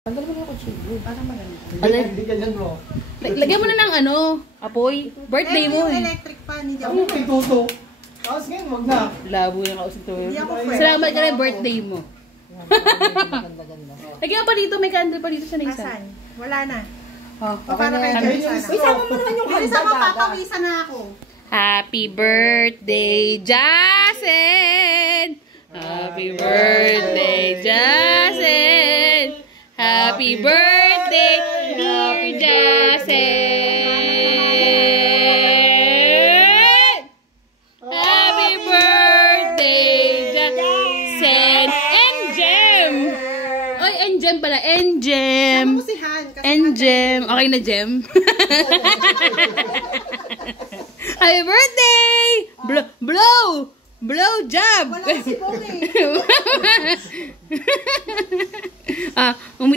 Tanggal mo na ako chibo. Para maganda. Hindi ganyan bro. Lagyan mo na ng ano, apoy. Birthday mo yung eh. electric fan, hindi Ano ako. yung tuto? Tapos ngayon, wag na. Labo yung kausap to. Hindi ako friend. Salamat ka na birthday mo. Ganda-ganda. Lagyan mo pa dito, may candle pa dito sa isa. Asan? Wala na. Oh, O, para kayo Ayun dyan yung sana. isama mo naman yung Bilis ako, papawisan na ako. Happy birthday, Jasen! Happy birthday, Jasen! Happy birthday, dear Jasen! Happy birthday, Jasen! N-Gem! Oy, N-Gem pala, N-Gem! Sama ko si Han. Kasi N-Gem! Okay na, Gem? Happy birthday! Blow! Blow job! wala si Bong eh.